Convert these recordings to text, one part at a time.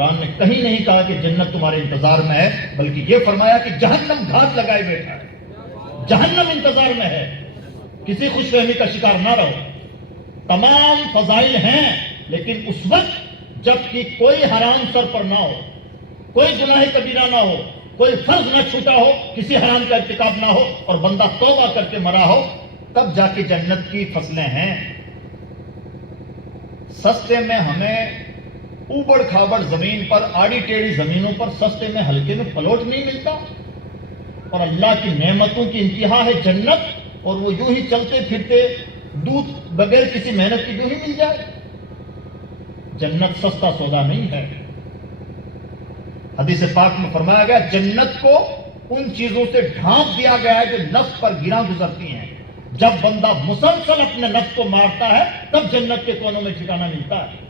قرآن نے کہیں نہیں کہا کہ جنت تمہارے انتظار میں ہے، بلکہ یہ فرمایا کہ جہنم گھات لگائے بیٹھا ہے، جہنم انتظار میں ہے۔ کسی خوش فہمی کا شکار نہ رہو۔ تمام فضائل ہیں، لیکن اس وقت جب کہ کوئی حرام سر پر نہ ہو، کوئی گناہ کبیرہ نہ ہو، کوئی فرض نہ چھوٹا ہو، کسی حرام کا ارتکاب نہ ہو، اور بندہ توبہ کر کے مرا ہو، تب جا کے جنت کی فصلیں ہیں۔ سستے میں ہمیں اوبڑ کھابڑ زمین پر، آڑی ٹیڑھی زمینوں پر سستے میں ہلکے میں پلاٹ نہیں ملتا، اور اللہ کی نعمتوں کی انتہا ہے جنت، اور وہ یوں ہی چلتے پھرتے دودھ بغیر کسی محنت کی یوں ہی مل جائے۔ جنت سستا سودا نہیں ہے۔ حدیث پاک میں فرمایا گیا جنت کو ان چیزوں سے ڈھانپ دیا گیا ہے جو نفس پر گراں گزرتی ہیں۔ جب بندہ مسلسل اپنے نفس کو مارتا ہے تب جنت کے کونوں میں ٹھکانہ ملتا ہے۔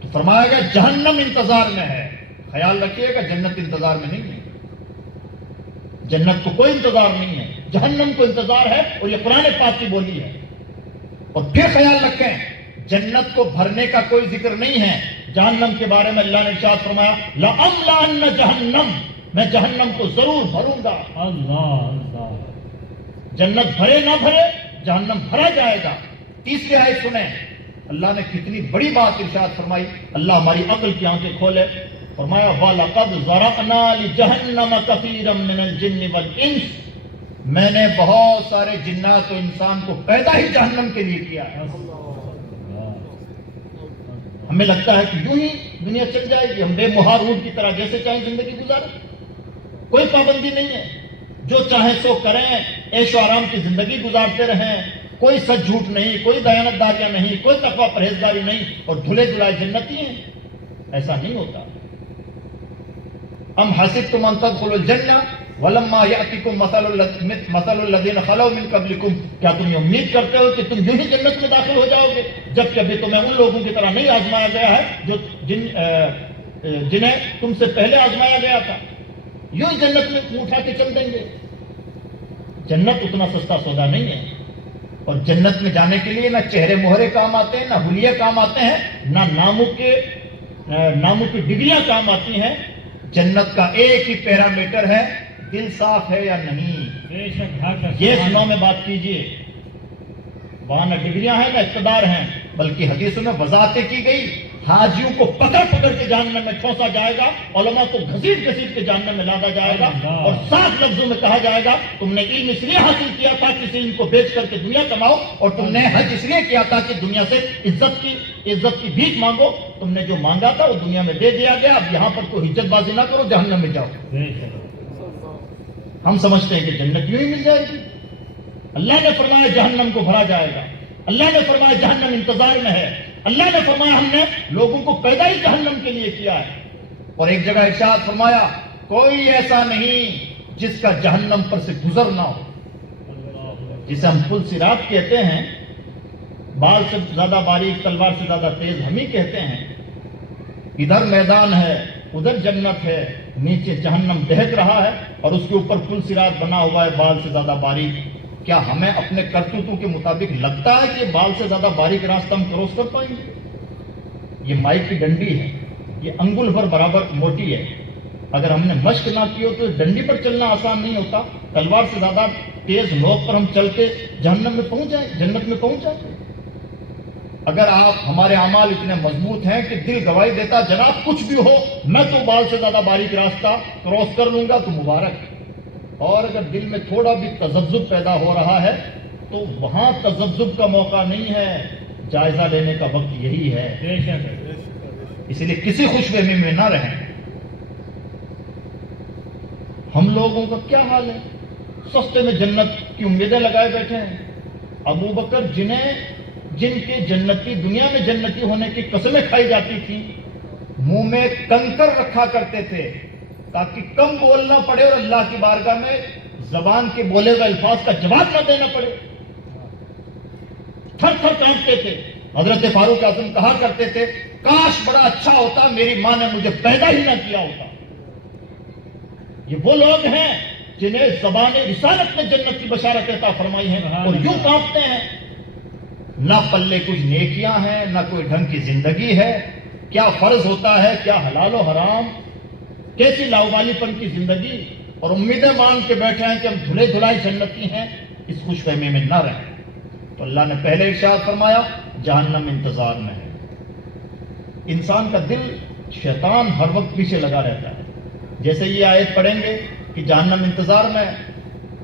تو فرمایا گیا جہنم انتظار میں ہے۔ خیال رکھیے گا جنت انتظار میں نہیں ہے، جنت کو کوئی انتظار نہیں ہے، جہنم کو انتظار ہے، اور یہ قرآن پاک کی بولی ہے۔ اور پھر خیال رکھیں جنت کو بھرنے کا کوئی ذکر نہیں ہے۔ جہنم کے بارے میں اللہ نے ارشاد فرمایا لَأَمْلَأَنَّ جہنم، میں جہنم کو ضرور بھروں گا۔ اللہ جنت بھرے نہ بھرے جہنم بھرا جائے گا۔ تیسری آیت سنیں، اللہ نے کتنی بڑی بات ارشاد فرمائی۔ اللہ ہماری عقل کی آنکھیں کھولے۔ فرمایا وَلَقَدْ ذَرَأْنَا لِجَهَنَّمَ كَثِيرًا مِنَ الْجِنِّ وَالْإِنسِ، میں نے بہت سارے جنات و انسان کو پیدا ہی جہنم کے لیے کیا ہے۔ ہمیں لگتا ہے کہ یوں ہی دنیا چل جائے گی، ہم بے مہار اونٹ کی طرح جیسے چاہیں زندگی گزاریں، کوئی پابندی نہیں ہے، جو چاہیں سو کریں، عیش و آرام کی زندگی گزارتے رہیں، کوئی سچ جھوٹ نہیں، کوئی دیانت داریاں نہیں، کوئی تقویٰ پرہیزگاری نہیں، اور دھلے دھلائے جنتی ہیں۔ ایسا نہیں ہوتا۔ ام حسبتم ان تدخلوا الجنہ ولما یأتکم مثل الذین خلوا من قبلکم، کیا تم یہ امید کرتے ہو کہ تم یوں ہی جنت میں داخل ہو جاؤ گے جبکہ ابھی تمہیں ان لوگوں کی طرح نہیں آزمایا گیا ہے جو جنہیں تم سے پہلے آزمایا گیا تھا، یوں ہی جنت میں منہ اٹھا کے چل دیں گے؟ جنت اتنا سستا سودا نہیں ہے، اور جنت میں جانے کے لیے نہ چہرے مہرے کام آتے ہیں، نہ حلیے کام آتے ہیں، نہ ناموں کی ڈگریاں کام آتی ہیں۔ جنت کا ایک ہی پیرامیٹر ہے، دل صاف ہے یا نہیں۔ یہ سنو میں بات کیجئے، وہاں نہ ڈگریاں ہیں نہ اقتدار ہیں، بلکہ حدیثوں میں وضاحتیں کی گئی، حاجیوں کو پکڑ پکڑ کے جہنم میں ٹھونسا جائے گا، علماء کو گھسیٹ گھسیٹ کے جہنم میں لادا جائے گا، اور صاف لفظوں میں کہا جائے گا تم نے علم اس لیے حاصل کیا تھا کسی علم کو بیچ کر کے دنیا کماؤ، اور تم نے حج اس لیے کیا تھا کہ دنیا سے عزت کی بھیک مانگو، تم نے جو مانگا تھا وہ دنیا میں دے دیا گیا، اب یہاں پر کوئی حجت بازی نہ کرو، جہنم میں جاؤ۔ ہم سمجھتے ہیں کہ جنت یوں ہی مل جائے گی۔ اللہ نے فرمایا جہنم کو بھرا جائے گا، اللہ نے فرمایا جہنم انتظار میں ہے، اللہ نے فرمایا ہم نے لوگوں کو پیدا ہی جہنم کے لیے کیا ہے۔ اور ایک جگہ ارشاد فرمایا کوئی ایسا نہیں جس کا جہنم پر سے گزر نہ ہو، جسے ہم پل صراط کہتے ہیں، بال سے زیادہ باریک تلوار سے زیادہ تیز ہم ہی کہتے ہیں۔ ادھر میدان ہے، ادھر جنت ہے، نیچے جہنم دہک رہا ہے، اور اس کے اوپر پل صراط بنا ہوا ہے بال سے زیادہ باریک۔ کیا ہمیں اپنے کرتوتوں کے مطابق لگتا ہے کہ یہ بال سے زیادہ باریک راستہ ہم کراس کر پائیں گے؟ یہ مائی کی ڈنڈی ہے، یہ انگل بھر برابر موٹی ہے، اگر ہم نے مشق نہ کی ہو تو ڈنڈی پر چلنا آسان نہیں ہوتا، تلوار سے زیادہ تیز نوک پر ہم چل کے جہنم میں پہنچ جائیں، جنت میں پہنچ جائیں۔ اگر آپ ہمارے اعمال اتنے مضبوط ہیں کہ دل گواہی دیتا جناب کچھ بھی ہو میں تو بال سے زیادہ باریک راستہ کراس کر لوں گا، تو مبارک۔ اور اگر دل میں تھوڑا بھی تذبذب پیدا ہو رہا ہے تو وہاں تذبذب کا موقع نہیں ہے، جائزہ لینے کا وقت یہی ہے۔ اس لیے کسی خوش فہمی میں نہ رہیں۔ ہم لوگوں کا کیا حال ہے؟ سستے میں جنت کی امیدیں لگائے بیٹھے ہیں۔ ابو بکر جن کے جنتی دنیا میں جنتی ہونے کی قسمیں کھائی جاتی تھیں، منہ میں کنکر رکھا کرتے تھے تاکہ کم بولنا پڑے اور اللہ کی بارگاہ میں زبان کے بولے ہوئے الفاظ کا جواب نہ دینا پڑے، تھر تھر کانپتے تھے۔ حضرت فاروق اعظم کہا کرتے تھے کاش بڑا اچھا ہوتا میری ماں نے مجھے پیدا ہی نہ کیا ہوتا۔ یہ وہ لوگ ہیں جنہیں زبان رسالت نے جنت کی بشارت عطا فرمائی ہے اور یوں کانپتے ہیں۔ نہ پلے کچھ نیکیاں ہیں، نہ کوئی ڈھنگ کی زندگی ہے، کیا فرض ہوتا ہے، کیا حلال و حرام، کیسی لاوالی پن کی زندگی، اور امیدیں مان کے بیٹھے ہیں کہ ہم دھلے دھلائی جنتی ہیں، اس خوش فہمی میں نہ رہیں۔ تو اللہ نے پہلے ارشاد فرمایا جہنم انتظار میں ہے۔ انسان کا دل، شیطان ہر وقت پیچھے لگا رہتا ہے۔ جیسے یہ آیت پڑھیں گے کہ جہنم انتظار میں ہے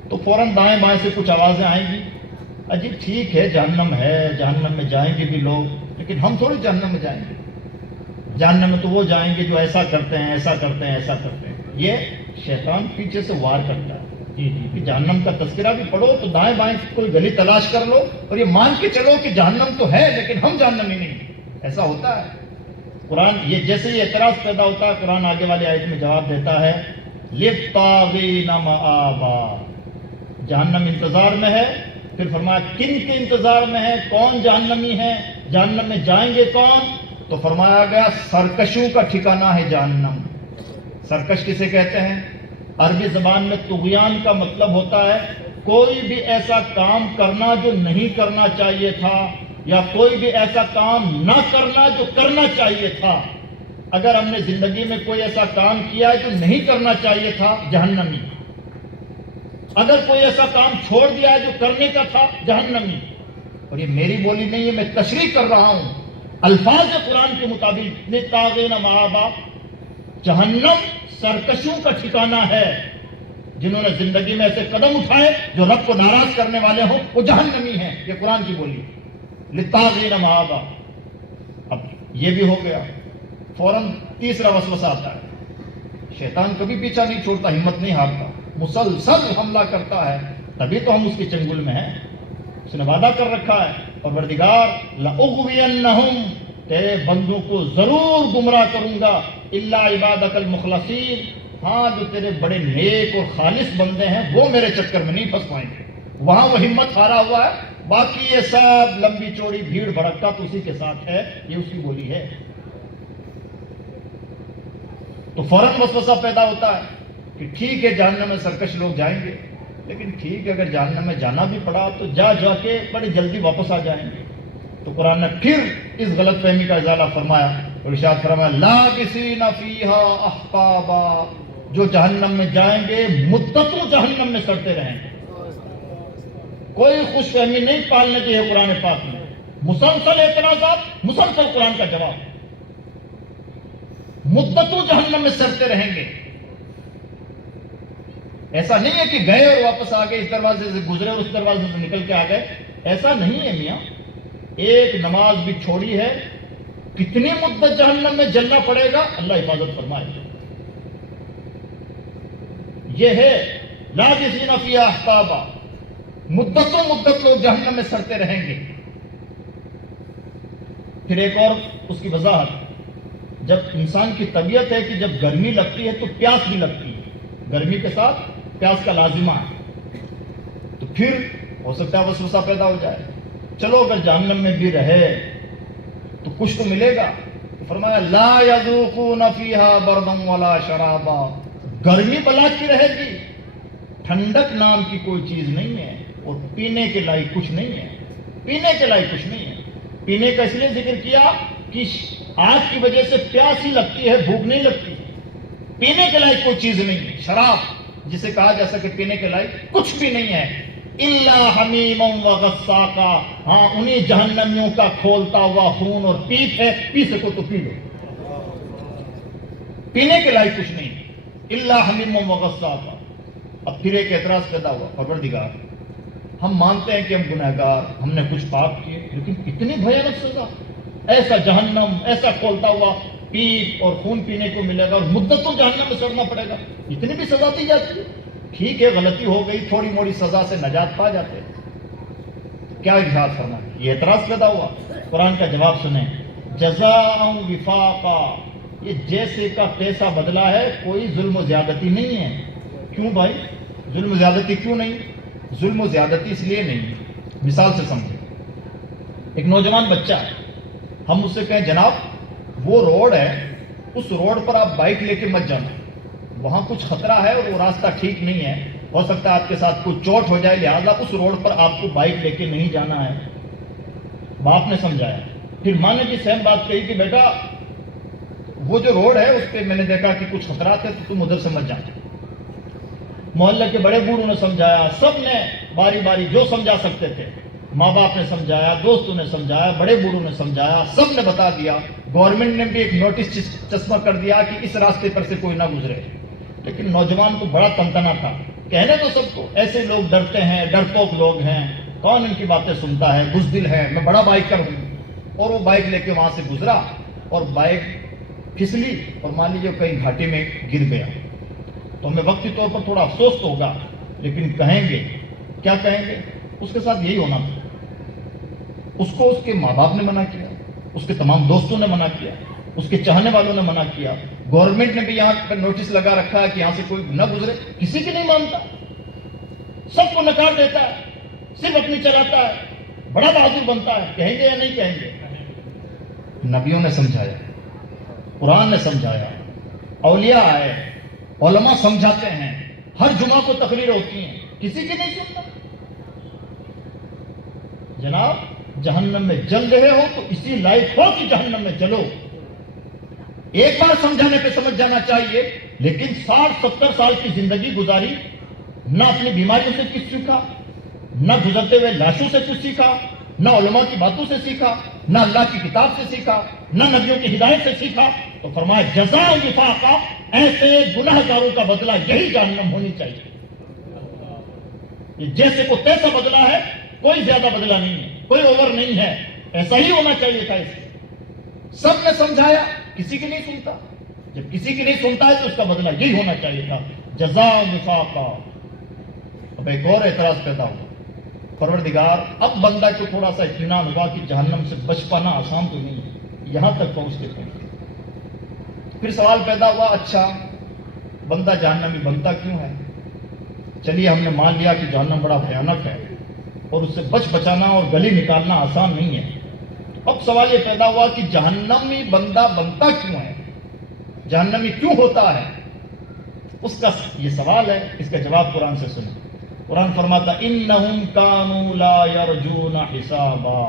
تو فوراً دائیں بائیں سے کچھ آوازیں آئیں گی، اجی ٹھیک ہے جہنم ہے، جہنم میں جائیں گے بھی لوگ، لیکن ہم تھوڑی جہنم میں جائیں گے، جہنم میں تو وہ جائیں گے جو ایسا کرتے ہیں، ایسا کرتے ہیں، ایسا کرتے ہیں۔ یہ شیطان پیچھے سے وار کرتا ہے کہ جہنم کا تذکرہ بھی پڑھو تو دائیں بائیں کوئی گلی تلاش کر لو اور یہ مان کے چلو کہ جہنم تو ہے لیکن ہم جہنمی نہیں۔ ایسا ہوتا ہے۔ قرآن یہ جیسے یہ اعتراض پیدا ہوتا ہے، قرآن آگے والی آیت میں جواب دیتا ہے لِلطَّاغِينَ مَآبًا، جہنم انتظار میں ہے۔ پھر فرمایا کن کے انتظار میں ہے، کون جہنمی ہے، جہنم میں جائیں گے کون؟ تو فرمایا گیا سرکشوں کا ٹھکانہ ہے جہنم۔ سرکش کسے کہتے ہیں؟ عربی زبان میں طغیان کا مطلب ہوتا ہے کوئی بھی ایسا کام کرنا جو نہیں کرنا چاہیے تھا، یا کوئی بھی ایسا کام نہ کرنا جو کرنا چاہیے تھا۔ اگر ہم نے زندگی میں کوئی ایسا کام کیا ہے جو نہیں کرنا چاہیے تھا، جہنمی۔ اگر کوئی ایسا کام چھوڑ دیا ہے جو کرنے کا تھا، جہنمی۔ اور یہ میری بولی نہیں ہے، میں تشریح کر رہا ہوں الفاظ قرآن کے مطابق لِلطَّاغِينَ مَآبًا، جہنم سرکشوں کا ٹھکانہ ہے۔ جنہوں نے زندگی میں ایسے قدم اٹھائے جو رب کو ناراض کرنے والے ہوں، وہ جہنمی ہیں۔ یہ قرآن کی بولی لِلطَّاغِينَ مَآبًا۔ اب یہ بھی ہو گیا، فوراً تیسرا وسوسہ آتا ہے۔ شیطان کبھی پیچھا نہیں چھوڑتا، ہمت نہیں ہارتا، مسلسل حملہ کرتا ہے، تبھی تو ہم اس کے چنگل میں ہیں۔ اس نے وعدہ کر رکھا ہے پروردگار لَأُغْوِيَنَّهُمْ، تیرے بندوں کو ضرور گمراہ کروں گا، الا عبادک المخلصین، ہاں جو تیرے بڑے نیک اور خالص بندے ہیں وہ میرے چکر میں نہیں پھنس پائیں گے۔ وہاں وہ ہمت ہارا ہوا ہے، باقی یہ سب لمبی چوڑی بھیڑ بھڑکتا تو اسی کے ساتھ ہے، یہ اس کی بولی ہے۔ تو فوراً وسوسہ پیدا ہوتا ہے کہ ٹھیک ہے جہنم میں سرکش لوگ جائیں گے، لیکن ٹھیک ہے اگر جہنم میں جانا بھی پڑا تو جا کے بڑی جلدی واپس آ جائیں گے۔ تو قرآن نے پھر اس غلط فہمی کا ازالہ فرمایا اور ارشاد فرمایا لَابِثِينَ فِيهَا أَحْقَابًا، جو جہنم میں جائیں گے مدتوں جہنم میں سڑتے رہیں گے۔ کوئی خوش فہمی نہیں پالنے کی ہے قرآن پاک میں، مسلسل اعتراضات، مسلسل قرآن کا جواب، مدتوں جہنم میں سڑتے رہیں گے۔ ایسا نہیں ہے کہ گئے اور واپس آ گئے، اس دروازے سے گزرے اور اس دروازے سے نکل کے آ گئے، ایسا نہیں ہے میاں۔ ایک نماز بھی چھوڑی ہے، کتنی مدت جہنم میں جلنا پڑے گا، اللہ حفاظت فرمائے۔ یہ ہے لَابِثِينَ فِيهَا أَحْقَابًا، مدت لوگ جہنم میں سڑتے رہیں گے۔ پھر ایک اور اس کی وضاحت، جب انسان کی طبیعت ہے کہ جب گرمی لگتی ہے تو پیاس بھی لگتی ہے، گرمی کے ساتھ پیاس کا لازمہ ہے، تو پھر ہو سکتا ہے وسوسہ پیدا ہو جائے، چلو اگر جہنم میں بھی رہے تو کچھ تو ملے گا۔ فرمایا لا یذوقون فیہا بردا ولا شرابا، گرمی بلا کی رہے گی، ٹھنڈک نام کی کوئی چیز نہیں ہے، اور پینے کے لائق کچھ نہیں ہے، پینے کے لائق کچھ نہیں ہے۔ پینے کا اس لیے ذکر کیا کہ آگ کی وجہ سے پیاس ہی لگتی ہے، بھوک نہیں لگتی، پینے کے لائق کوئی چیز نہیں ہے۔ شراب جسے کہا جا سکے پینے کے لائق کچھ بھی نہیں ہے، الا حمیما وغساقا، ہاں انہیں جہنمیوں کا کھولتا ہوا خون اور پیپ ہے، پی سکو تو پی لو، پینے کے لائق کچھ نہیں، الا حمیما وغساقا۔ اب پھر ایک اعتراض پیدا ہوا، پروردگار ہم مانتے ہیں کہ ہم گنہگار، ہم نے کچھ پاپ کیے، لیکن اتنی بھیانک سزا، ایسا جہنم، ایسا کھولتا ہوا پیپ اور خون پینے کو ملے گا اور مدتوں جہنم میں سڑنا پڑے گا، اتنی بھی سزا دی جاتی ہے؟ ٹھیک ہے غلطی ہو گئی، تھوڑی موڑی سزا سے نجات پا جاتے ہیں۔ کیا ارشاد فرمایا؟ یہ اعتراض پیدا ہوا، قرآن کا جواب سنیں، جزاء وفاقا، یہ جیسے کا تیسا بدلہ ہے، کوئی ظلم و زیادتی نہیں ہے۔ کیوں بھائی ظلم و زیادتی کیوں نہیں؟ ظلم و زیادتی اس لیے نہیں، مثال سے سمجھیں، ایک نوجوان بچہ ہے، ہم اس سے کہیں جناب وہ روڈ ہے، اس روڈ پر آپ بائک لے کے مت جانا، وہاں کچھ خطرہ ہے اور وہ راستہ ٹھیک نہیں ہے، ہو سکتا ہے آپ کے ساتھ کچھ چوٹ ہو جائے، لہذا اس روڈ پر آپ کو بائک لے کے نہیں جانا ہے۔ باپ نے سمجھایا. پھر ماں نے بھی سیم بات کہی کہ بیٹا وہ جو روڈ ہے اس پہ میں نے دیکھا کہ کچھ خطرات ہے تو تم ادھر سے مت جا. محلے کے بڑے بوڑھوں نے سمجھایا, سب نے باری باری جو سمجھا سکتے تھے, ماں باپ نے سمجھایا, دوستوں نے سمجھایا, بڑے بوڑھوں نے سمجھایا, سب نے بتا دیا. گورنمنٹ نے بھی ایک نوٹس چسپاں کر دیا کہ اس راستے پر سے کوئی نہ گزرے. لیکن نوجوان کو بڑا تنتنا تھا. کہنے تو سب کو ایسے لوگ ڈرتے ہیں, ڈرپوک لوگ ہیں, کون ان کی باتیں سنتا ہے, بزدل ہے, میں بڑا بائکر ہوں. اور وہ بائک لے کے وہاں سے گزرا اور بائک پھسلی اور مان لیجیے کہیں گھاٹی میں گر گیا. تو ہمیں وقتی طور پر تھوڑا افسوس تو ہوگا, لیکن کہیں گے کیا کہیں گے, اس کے ساتھ یہی ہونا تھا. اس کو اس کے ماں باپ نے منع کیا, اس کے تمام دوستوں نے منع کیا, اس کے چاہنے والوں نے منع کیا, گورنمنٹ نے بھی یہاں پر نوٹس لگا رکھا ہے کہ یہاں سے کوئی نہ گزرے. کسی کی نہیں مانتا, سب کو نکار دیتا ہے, صرف اپنی چلاتا ہے, بڑا بہادر بنتا ہے. کہیں گے یا نہیں کہیں گے؟ نبیوں نے سمجھایا, قرآن نے سمجھایا, اولیاء آئے, علماء سمجھاتے ہیں, ہر جمعہ کو تقریر ہوتی ہیں, کسی کی نہیں سنتا. جناب جہنم میں جل رہے ہو تو اسی لائق ہو کہ جہنم میں جلو. ایک بار سمجھانے پہ سمجھ جانا چاہیے, لیکن 60-70 سال کی زندگی گزاری, نہ اپنی بیماریوں سے کچھ سیکھا, نہ گزرتے ہوئے لاشوں سے کچھ سیکھا, نہ علماء کی باتوں سے سیکھا, نہ اللہ کی کتاب سے سیکھا, نہ نبیوں کی ہدایت سے سیکھا. تو فرمایا جزا وفاقا, ایسے گناہ گاروں کا بدلہ یہی جہنم ہونی چاہیے. یہ جیسے کو تیسا بدلہ ہے, کوئی زیادہ بدلہ نہیں ہے, کوئی اوور نہیں ہے, ایسا ہی ہونا چاہیے تھا. اسے سب نے سمجھایا, کسی کی نہیں سنتا. جب کسی کی نہیں سنتا ہے تو اس کا بدلہ یہی ہونا چاہیے تھا, جزا وفاقا. اب ایک اور اعتراض پیدا ہوا, پروردگار اب بندہ کو تھوڑا سا اطمینان ہوا کہ جہنم سے بچ پانا آسان تو نہیں ہے, یہاں تک پہنچتے تھے. پھر سوال پیدا ہوا, اچھا بندہ جہنمی بنتا کیوں ہے؟ چلیے ہم نے مان لیا کہ جہنم بڑا بھیانک ہے اور اس سے بچانا اور گلی نکالنا آسان نہیں ہے. اب سوال یہ پیدا ہوا کہ جہنمی بندہ بنتا کیوں ہے, جہنمی کیوں ہوتا ہے؟ اس کا یہ سوال ہے, اس کا جواب قرآن سے سنیں. قرآن فرماتا انہم کانوا لا یرجون حسابا.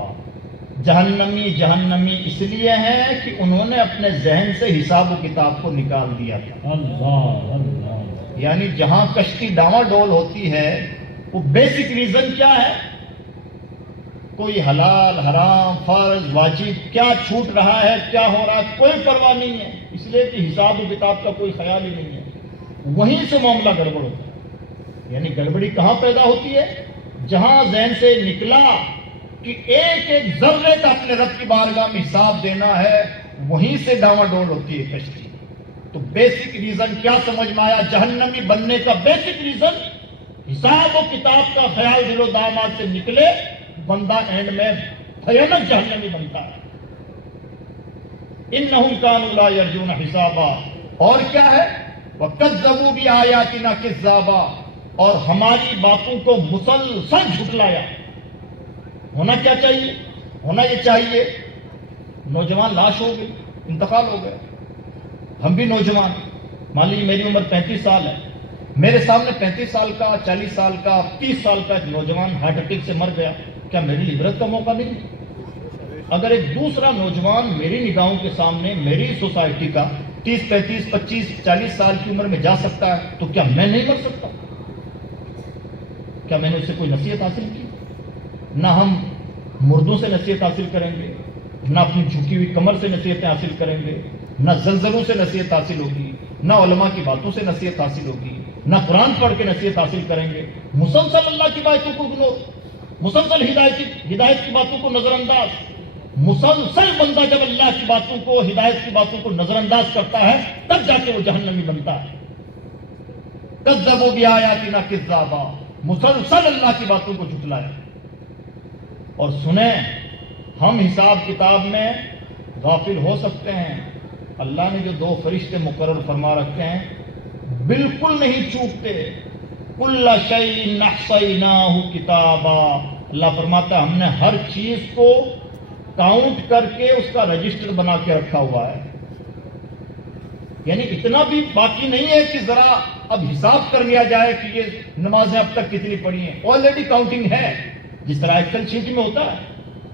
جہنمی اس لیے ہیں کہ انہوں نے اپنے ذہن سے حساب و کتاب کو نکال دیا تھا. یعنی جہاں کشتی ڈاواں ڈول ہوتی ہے وہ بیسک ریزن کیا ہے؟ کوئی حلال حرام فرض واجب کیا چھوٹ رہا ہے, کیا ہو رہا ہے, کوئی پرواہ نہیں ہے, اس لیے کہ حساب و کتاب کا کوئی خیال ہی نہیں ہے. وہیں سے معاملہ گڑبڑ ہوتا ہے. یعنی گڑبڑی کہاں پیدا ہوتی ہے؟ جہاں ذہن سے نکلا کہ ایک ایک ذرے کا اپنے رب کی بارگاہ میں حساب دینا ہے, وہیں سے ڈاواں ڈول ہوتی ہے کشتی. تو بیسک ریزن کیا سمجھ میں آیا؟ جہنمی بننے کا بیسک ریزن حساب و کتاب کا خیال دل و داماد سے نکلے, بندہ اینڈ میں بھیانک جہنمی بنتا ہے. انہم کانوا لا یرجون حسابا. اور کیا ہے؟ وَكَذَّبُوا بِآيَاتِنَا كِذَّابًا. اور ہماری باتوں کو مسلسل جھٹلایا. ہونا کیا چاہیے؟ ہونا یہ چاہیے, نوجوان لاش ہو گئی, انتقال ہو گئے, ہم بھی نوجوان, مان لیجیے میری عمر 35 سال ہے, میرے سامنے 35 سال کا, 40 سال کا, 30 سال کا ایک نوجوان ہارٹ اٹیک سے مر گیا, کیا میری عبرت کا موقع نہیں؟ اگر ایک دوسرا نوجوان میری نگاہوں کے سامنے میری سوسائٹی کا 30, 35, 25, 40 سال کی عمر میں جا سکتا ہے تو کیا میں نہیں مر سکتا؟ کیا میں نے اس سے کوئی نصیحت حاصل کی؟ نہ ہم مردوں سے نصیحت حاصل کریں گے, نہ اپنی جھکی ہوئی کمر سے نصیحتیں حاصل کریں گے, نہ زلزلوں سے نصیحت حاصل ہوگی, نہ علماء کی باتوں سے نصیحت حاصل ہوگی, نہ قرآن پڑھ کے نصیحت حاصل کریں گے. مسلسل اللہ کی باتوں کو اگنور, مسلسل ہدایت کی باتوں کو نظر انداز. مسلسل بندہ جب اللہ کی باتوں کو, ہدایت کی باتوں کو نظر انداز کرتا ہے تب جا کے وہ جہنمی بنتا ہے. کذبوا بآیاتنا کذابا, مسلسل اللہ کی باتوں کو جھٹلایا. اور سنیں, ہم حساب کتاب میں غافل ہو سکتے ہیں, اللہ نے جو 2 فرشتے مقرر فرما رکھے ہیں بالکل نہیں چوکتے. کل شیء احصیناہ کتابا. اللہ فرماتا ہے ہم نے ہر چیز کو کاؤنٹ کر کے اس کا رجسٹر بنا کے رکھا ہوا ہے. یعنی اتنا بھی باقی نہیں ہے کہ ذرا اب حساب کر لیا جائے کہ یہ نمازیں اب تک کتنی پڑھی ہیں. آلریڈی کاؤنٹنگ ہے, جس طرح ایکسل شیٹ میں ہوتا ہے.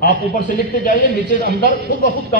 آپ اوپر سے لکھتے جائیے، نیچے اندر خود بخود